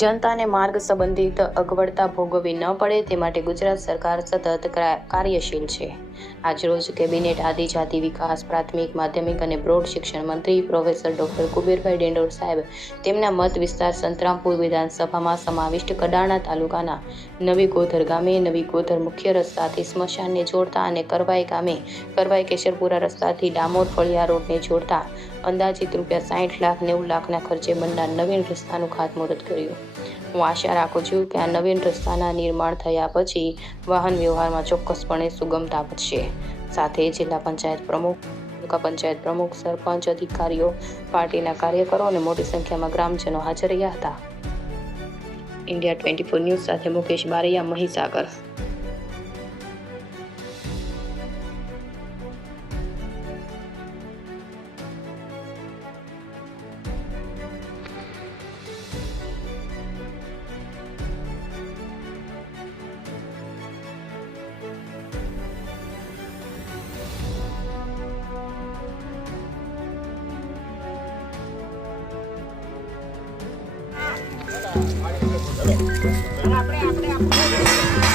જનતાને માર્ગ સંબંધિત અગવડતા ભોગવવી ન પડે તે માટે ગુજરાત સરકાર સતત કાર્યશીલ છે. આજરોજ કેબિનેટ આદિજાતિ વિકાસ, પ્રાથમિક, માધ્યમિક અને પ્રૌઢ શિક્ષણ મંત્રી પ્રોફેસર ડોક્ટર કુબેરભાઈ ડેંડોર સાહેબ તેમના મત વિસ્તાર સંતરામપુર વિધાનસભામાં સમાવિષ્ટ કડાણા તાલુકાના નવી ગોધર ગામે નવી ગોધર મુખ્ય રસ્તાથી સ્મશાનને જોડતા અને કરવાઈ ગામે કરવાઈ કેશરપુરા રસ્તાથી ડામોર ફળિયા રોડને જોડતા અંદાજિત ₹60 લાખ 90 લાખના ખર્ચે બનનાર નવીન રસ્તાનું ખાતમુહૂર્ત કર્યું. હું આશા રાખું છું કે આ નવીન રસ્તાના નિર્માણ થયા પછી વાહન વ્યવહારમાં ચોક્કસપણે સુગમતા વધશે. સાથે જિલ્લા પંચાયત પ્રમુખ, તાલુકા પંચાયત પ્રમુખ, સરપંચ, અધિકારીઓ, પાર્ટીના કાર્યકરો અને મોટી સંખ્યામાં ગ્રામજનો હાજર રહ્યા હતા. ઇન્ડિયા 24 ન્યૂઝ સાથે મુકેશ બારૈયા, મહીસાગર. આપણે